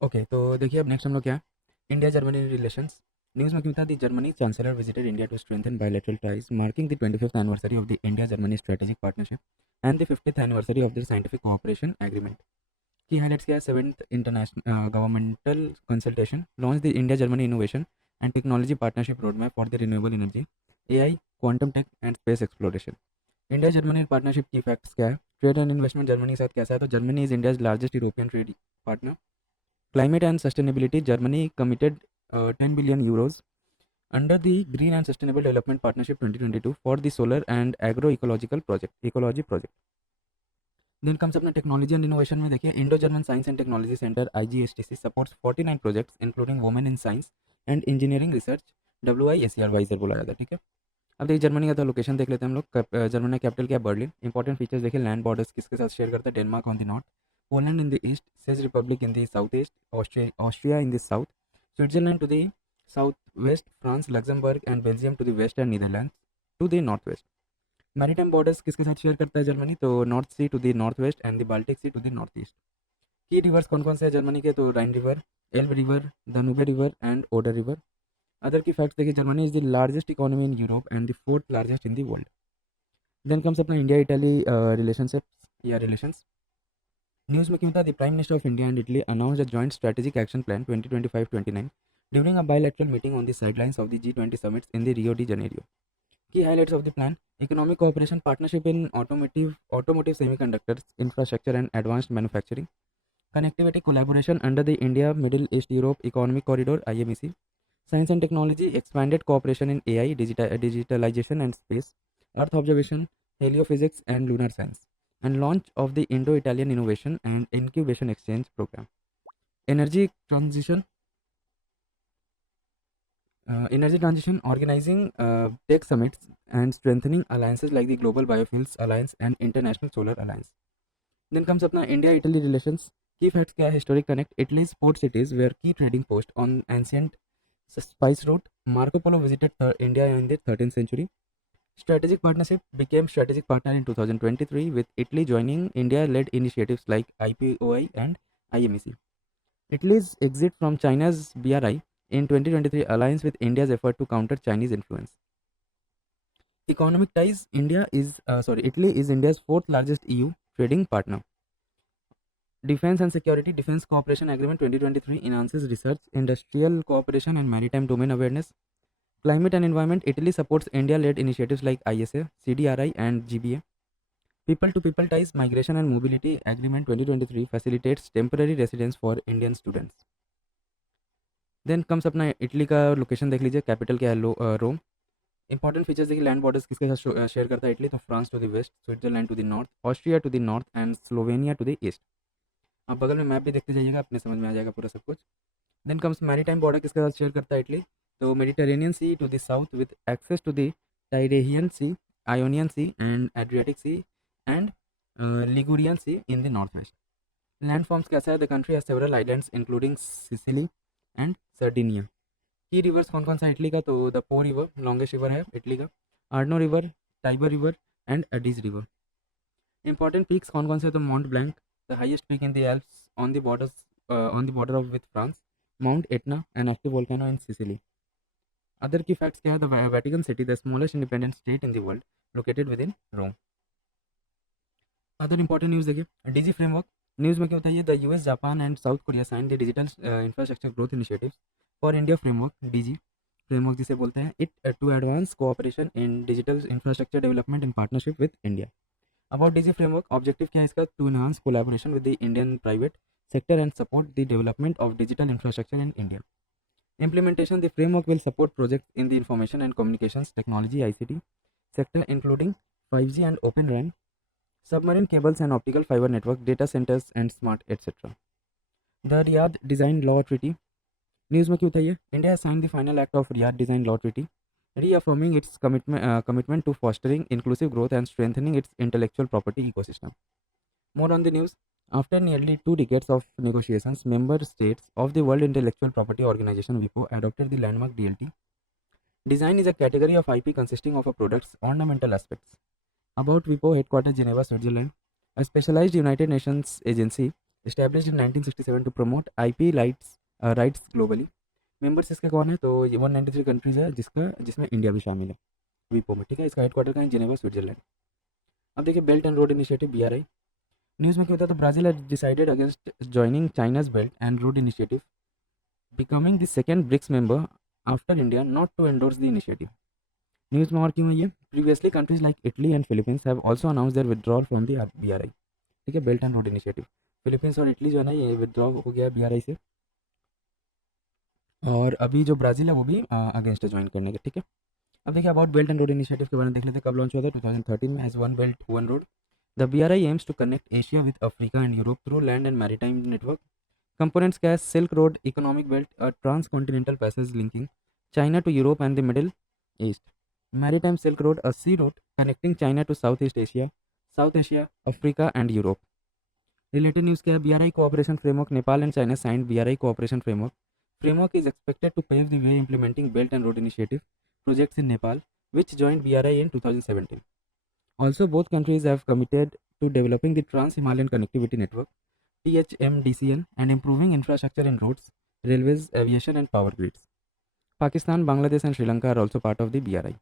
ओके, तो देखिए अब नेक्स्ट हम लोग क्या है, इंडिया जर्मनी रिलेशंस। न्यूज़ में क्यों था, the Germany chancellor visited India to strengthen bilateral ties marking the 25th anniversary of the India Germany strategic partnership and the 50th anniversary of the scientific cooperation agreement. Key highlights क्या है, 7th international governmental consultation launch the India Germany innovation and technology partnership road map for the renewable energy, AI, quantum tech and space exploration. India Germany partnership key facts क्या है, trade and investment Germany के साथ कैसा है, तो Germany is India's largest European trade partner. Climate and sustainability, Germany committed 10 billion euros under the Green and Sustainable Development Partnership 2022 for the solar and agroecological project, ecology project. Then comes अपना technology and innovation में देखिए, Indo German science and technology centre IGSTC supports 49 projects including women in science and engineering research, WIACR वाइजर बोला जाता है, ठीक है। अब देखिए जर्मनी का तो लोकेशन देख लेते हैं हम लोग। जर्मनी कैपिटल क्या है, बर्लिन। इंपॉर्टेंट फीचर्स देखिए, लैंड बॉर्डर्स किसके साथ शेयर करता है, Denmark on the north, Poland in the east, चेक Republic in the south east, Austria in the south, Switzerland to the south west, France, Luxembourg and Belgium to the west and Netherland to the north west. Maritime borders किसके साथ share करता है Germany, तो North Sea to the north west and the Baltic C to the north east. Key rivers कौन कौन से हैं Germany के, तो Rhine river, Elbe river, Danube river and Oder river. Other key facts देखिए, Germany is the largest economy in Europe and the fourth largest in the world. Then comes अपना India Italy relationships या relations. News में क्यों था, the prime minister of India and Italy announced a joint strategic action plan 2025-29 during a bilateral meeting on the sidelines of the G20 summits in the Rio de Janeiro. Key highlights of the plan: economic cooperation, partnership in automotive semiconductors, infrastructure and advanced manufacturing, connectivity collaboration under the India Middle East Europe Economic Corridor IMEC, science and technology, expanded cooperation in AI, digitalization and space, earth observation, heliophysics and lunar science, and launch of the Indo-Italian Innovation and Incubation Exchange Program. Energy transition, organizing tech summits and strengthening alliances like the Global Biofuels Alliance and International Solar Alliance. Then comes अपना India-Italy relations. Key facts क्या है, historic connect, Italy's port cities were key trading post on ancient spice route. Marco Polo visited India in the 13th century. Strategic partnership, became strategic partner in 2023 with Italy joining India-led initiatives like IPOI and IMEC. Italy's exit from China's BRI in 2023 aligns with India's effort to counter Chinese influence. Economic ties, Italy is India's fourth largest EU trading partner. Defense and security, Defense Cooperation Agreement 2023 enhances research, industrial cooperation and maritime domain awareness. Climate and environment, Italy supports India-led initiatives like ISA, CDRI and GBA. People to people ties, Migration and Mobility Agreement 2023 facilitates temporary residence for Indian students. Then comes अपना Italy का location देख लीजिए, capital क्या है, Rome. Important features देखिए, land borders किसके साथ share करता है इटली, तो France to the west, Switzerland to the north, Austria to the north and Slovenia to the east. आप बगल में मैप भी देखते जाइएगा, अपने समझ में आ जाएगा पूरा सब कुछ। देन कम्स मैरीटाइम बॉर्डर किसके साथ शेयर करता है इटली, तो Mediterranean sea to the south with access to the Tyrrhenian sea, Ionian sea and Adriatic sea and Ligurian sea in the north west. Land forms कैसा है, the country has several islands including Sicily and Sardinia. Key rivers कौन कौन सा है Italy का, तो the Po river longest river है Italy का, Arno river, Tiber river and Adige river. Important peaks कौन कौन से, तो mount Blanc the highest peak in the Alps on the border of with France, Mount Etna an active volcano in Sicily. Other key facts क्या है, the Vatican City the smallest independent state in the world located within Rome. Other important news देखिए, DG framework. News में क्या होता है, the US, Japan and South Korea sign the digital infrastructure growth initiatives for India framework, DG framework जिसे बोलते हैं, it to advance cooperation in digital infrastructure development in partnership with India. About DG framework, objective क्या है इसका, to enhance collaboration with the Indian private sector and support the development of digital infrastructure in India. Implementation, the framework will support projects in the information and communications technology ICT sector including 5G and Open RAN, submarine cables and optical fiber network, data centers and smart etc. The Riyadh Design Law Treaty. News में क्यों था ये, India sign the final act of Riyadh Design Law Treaty reaffirming its commitment to fostering inclusive growth and strengthening its intellectual property ecosystem. More on the news. After nearly 2 decades of negotiations, member states of the World Intellectual Property Organization WIPO adopted the landmark DLT. Design is a category of IP consisting of a product's ornamental aspects. About WIPO, headquarters Geneva, Switzerland, a specialized United Nations agency established in 1967 to promote IP rights globally. Members इसके कौन है, तो ये 193 कंट्रीज है जिसमें इंडिया भी शामिल है वीपो में, ठीक है। इसका हेडक्वार्टर कहाँ है, जिनेवा स्विट्जरलैंड। अब देखिए Belt and Road Initiative BRI news में क्या होता है, तो Brazil has decided against joining China's Belt and Road Initiative, becoming the second BRICS member after India not to endorse the initiative. News में और क्यों है ये, previously countries like Italy and Philippines have also announce their withdrawal from the BRI, ठीक है, Belt and Road Initiative. Philippines और Italy जो है ना, ये विड्रॉ हो गया BRI से, और अभी जो ब्राज़ील है वो भी अगेंस्ट है ज्वाइन करने के, ठीक है। अब देखिए about belt and Road initiative के बारे में देख लेते हैं, कब लॉन्च हुआ था, 2013 में, as one belt one road. The BRI aims to connect Asia with Africa and Europe through land and maritime network. Components क्या है, Silk Road economic belt, a transcontinental passage linking China to Europe and the Middle East. Maritime Silk Road, a sea road connecting China to South Asia, Africa and Europe. Related news क्या है, BRI cooperation framework, Nepal and China signed BRI cooperation framework. Framework is expected to pave the way implementing Belt and Road Initiative projects in Nepal, which joined BRI in 2017. Also, both countries have committed to developing the Trans-Himalayan Connectivity Network (THMDCN) and improving infrastructure in roads, railways, aviation, and power grids. Pakistan, Bangladesh, and Sri Lanka are also part of the BRI.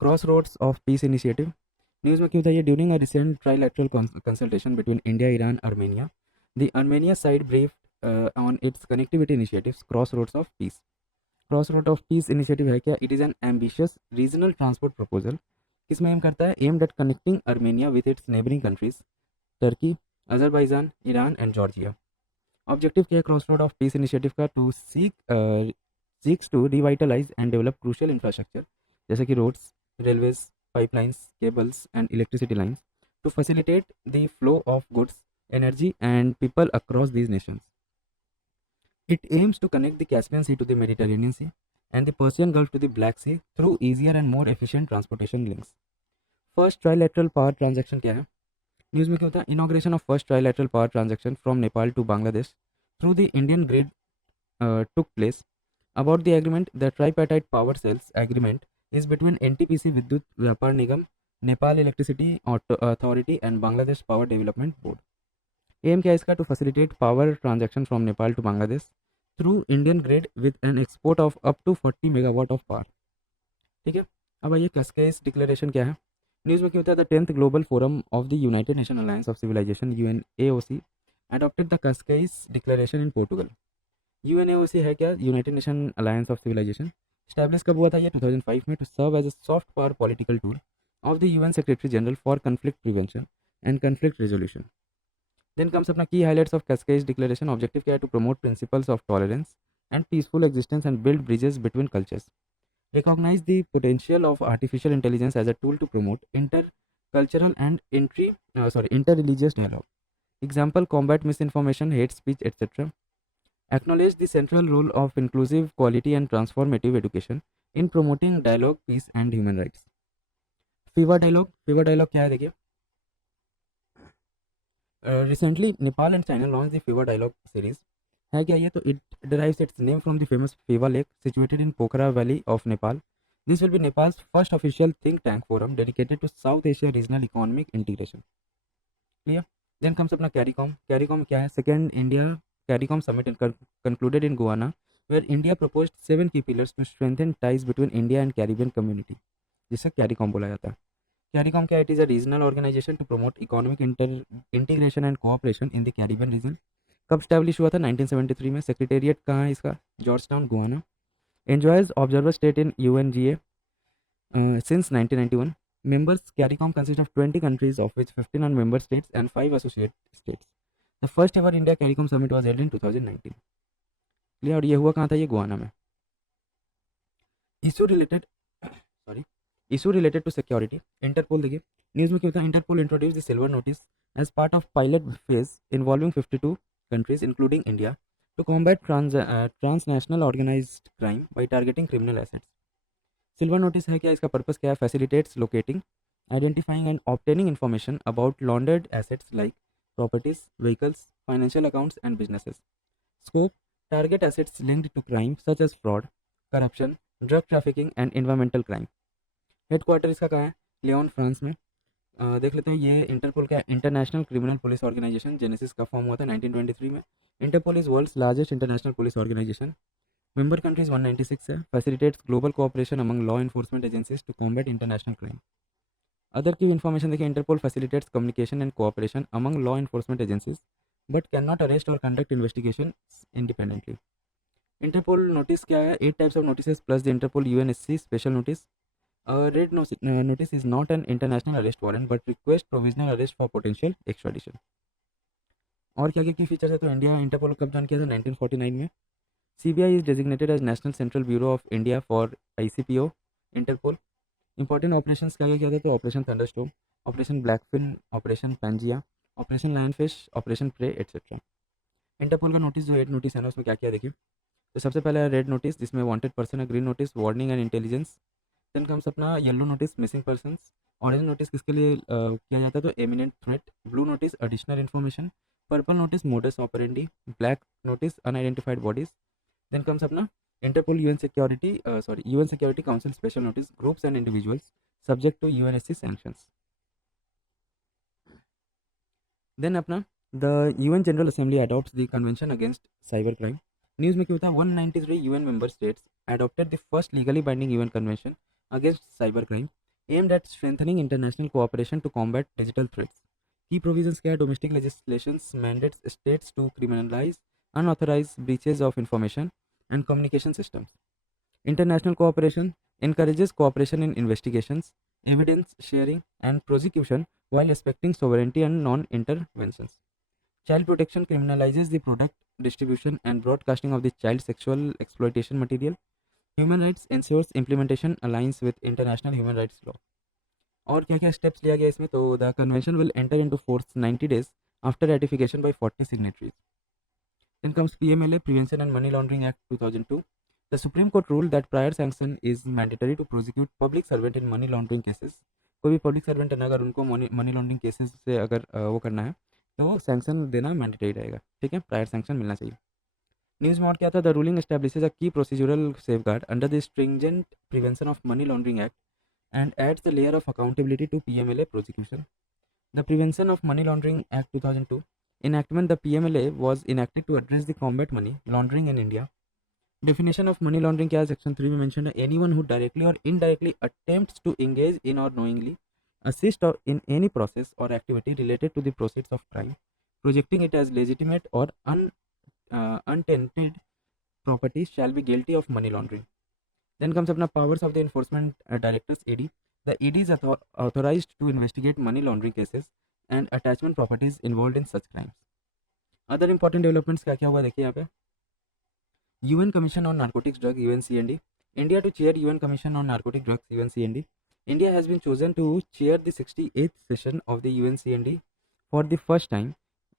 Crossroads of Peace Initiative. News में क्यों था ये, during a recent trilateral consultation between India, Iran, Armenia, the Armenia side briefed on its connectivity initiatives, Crossroads of Peace. Crossroads of Peace initiative है क्या, it is an ambitious regional transport proposal, किसमें एम करता है, aimed at connecting Armenia with its neighboring countries, Turkey, Azerbaijan, Iran and Georgia. Objective क्या है crossroad of peace initiative का, to seeks to revitalize and develop crucial infrastructure जैसे कि roads, railways, pipelines, cables and electricity lines to facilitate the flow of goods, energy and people across these nations. It aims to connect the Caspian Sea to the Mediterranean Sea and the Persian Gulf to the Black Sea through easier and more efficient transportation links. First trilateral power transaction क्या है, न्यूज़ में क्या होता है, inauguration of first trilateral power transaction from Nepal to Bangladesh through the Indian grid took place. About the agreement, the tripartite power sales agreement is between NTPC Vidyut Vyapar Nigam, Nepal Electricity Authority and Bangladesh Power Development Board. Aim क्या है इसका, to facilitate power transaction from Nepal to Bangladesh through Indian grid with an export of up to 40 megawatt of power, ठीक है। अब आइए कैस्केस डिक्लेरेशन क्या है, न्यूज़ में क्या होता है, the 10th global forum of the United Nation Alliance of Civilization UNAOC adopted the Cascais Declaration in Portugal. UNAOC है क्या, United Nation Alliance of Civilization. Establish कब हुआ था ये, 2005 में, to serve as a soft power political tool of the UN Secretary General for conflict prevention and conflict resolution. Then comes अपना key highlights of Cascais Declaration. Objective क्या है, to promote principles of tolerance and peaceful existence and build bridges between cultures, recognize the potential of artificial intelligence as a tool to promote intercultural and interreligious dialogue. Example, combat misinformation, hate speech, etc. Acknowledge the central role of inclusive, quality and transformative education in promoting dialogue, peace and human rights. Fewa dialogue क्या है देखिए, recently Nepal and China launch the Fewa dialogue series है क्या ये, तो it derives its name from the famous Fiva Lake situated in Pokhara Valley of Nepal. This will be Nepal's first official think tank forum dedicated to South Asia regional economic integration. Clear? Then comes अपना CARICOM. CARICOM क्या है, Second India CARICOM Summit concluded in Guyana, where India proposed 7 key pillars to strengthen ties between India and Caribbean community, जिसे CARICOM बोला जाता है। CARICOM क्या, it is a regional organization to promote economic integration and cooperation in the Caribbean region. कब स्टैब्लिश हुआ था, 1973 में। सेक्रेटेरिएट कहाँ है इसका, George town, Guana. Enjoys observer state in UNGA since 1991. Members CARICOM consist of 20 countries, of which 15 are member states and 5 associate states. The first ever India CARICOM summit was held in 2019. Clear, और ये हुआ कहाँ था, ये Guyana में। Issue related to security, Interpol देखिए, news में क्या होता है, Interpol introduce the silver notice as part of pilot phase involving 52 countries including India to combat transnational organized crime by targeting criminal assets. Silver notice है क्या, इसका purpose क्या है, facilitates locating, identifying and obtaining information about laundered assets like properties, vehicles, financial accounts and businesses. Scope, target assets linked to crime such as fraud, corruption, drug trafficking and environmental crime. Headquarter इसका कहाँ है, Leone, France में. देख लेते हैं ये Interpol का international criminal police organization genesis का फॉर्म हुआ था 1923 में। Interpol is world's largest international police organization. Member countries 196 है। Facilitates global cooperation among law enforcement agencies to combat international crime. Other key information देखिए, Interpol facilitates communication and cooperation among law enforcement agencies but can not arrest और conduct investigation independently. Interpol notice क्या है? 8 types of notice plus the Interpol UNSC special notice. Red notice is not an international arrest warrant but request provisional arrest for potential extradition। और क्या क्या की फीचर्स है? तो India interpole कब ज्वाइन किया था? 1949 में। CBI is designated as national central bureau of India for ICPO Interpol. Important operations क्या क्या किया था? तो operation thunderstorm, operation Blackfin, operation Pangea, operation Lionfish, operation Prey etcetera. Interpol का नोटिस जो 8 नोटिस है ना, उसमें क्या क्या देखिए। तो सबसे पहले है रेड नोटिस जिसमें वांटेड पर्सन है, green notice warning and intelligence. Then comes अपना yellow notice missing persons. Orange notice किसके लिए किया जाता है? तो eminent threat. Blue notice additional information. Purple notice modus operandi. Black notice unidentified bodies. Then comes अपना Interpol UN security council special notice groups and individuals subject to UNSC sanctions. Then अपना the UN general assembly adopts the convention against cyber crime. News में क्या होता है? 193 UN member states adopted the first legally binding UN Convention against cybercrime aimed at strengthening international cooperation to combat digital threats. Key provisions क्या है? Domestic legislations mandates states to criminalize unauthorized breaches of information and communication systems. International cooperation encourages cooperation in investigations, evidence sharing, and prosecution while respecting sovereignty and non-interventions. Child protection criminalizes the product, distribution, and broadcasting of the child sexual exploitation material. Human rights ensures implementation alliance with international human rights law. और क्या क्या steps लिया गया इसमें? तो the convention will enter into force 90 days after ratification by 40 signatories. Then comes PMLA Prevention and Money Laundering Act 2002। The Supreme Court rule that prior sanction is mandatory to prosecute public servant in money laundering cases. कोई भी public servant है ना, अगर उनको money laundering cases से अगर वो करना है तो सैंक्शन देना मैंडेटरी रहेगा। ठीक है, प्रायर सैंक्शन मिलना चाहिए। न्यूज़ में और क्या था? The ruling establishes a key procedural safeguard under the stringent Prevention of Money Laundering Act and adds the layer of accountability to PMLA prosecution. The Prevention of Money Laundering Act 2002 enactment, the PMLA was enacted to address the combat money laundering in India. Definition of money laundering क्या है? सेक्शन 3 में mentioned है, anyone who directly or indirectly attempts to engage in or knowingly assist or in any process or activity related to the proceeds of crime, projecting it as legitimate or untainted property shall be guilty of money laundering. Then comes अपना powers of the enforcement directors ED. The ED is authorized to investigate money laundering cases and attachment properties involved in such crimes. Other important developments क्या क्या हुआ देखिए यहाँ पे। UN Commission on Narcotics Drug UNCND. India to chair UN Commission on Narcotic Drugs UNCND. India has been chosen to chair the 68th session of the UNCND for the first time,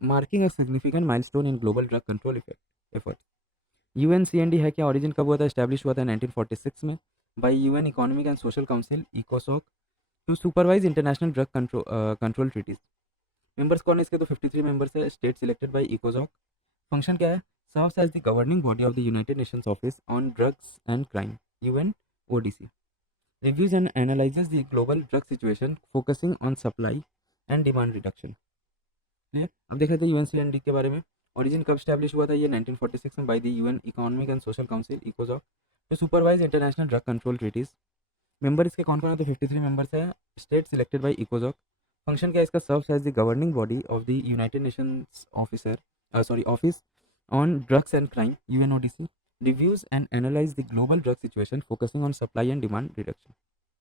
marking a significant milestone in global drug control efforts. UNCND है क्या? ऑरिजिन कब हुआ था? एस्टैब्लिश हुआ था 1946 में by UN economic and social council इकोसॉक to supervise international drug control treaties. Members कौन है इसके? तो 53 मेंबर्स है, स्टेट सिलेक्टेड बाय इकोसॉक। फंक्शन क्या है? Serves as the governing body of the United Nations office on drugs and crime UNODC। Reviews and analyses the global drug situation focusing on supply and demand reduction. Clear? अब देख लेते हैं यूएनसीएनडी के बारे में। ओरिजिन कब स्टैब्लिश हुआ था? ये 1946 में by the UN economic and social council इकोसॉक to supervise international drug control treaties. Member इसके कौन कौन है? तो 53 मेंबर्स है, स्टेट सिलेक्टेड बाय इकोसॉक। फंक्शन क्या है इसका? Serves as the governing body of the United Nations office on drugs and crime UNODC। Reviews and analyse the global drug situation focusing on supply and demand reduction.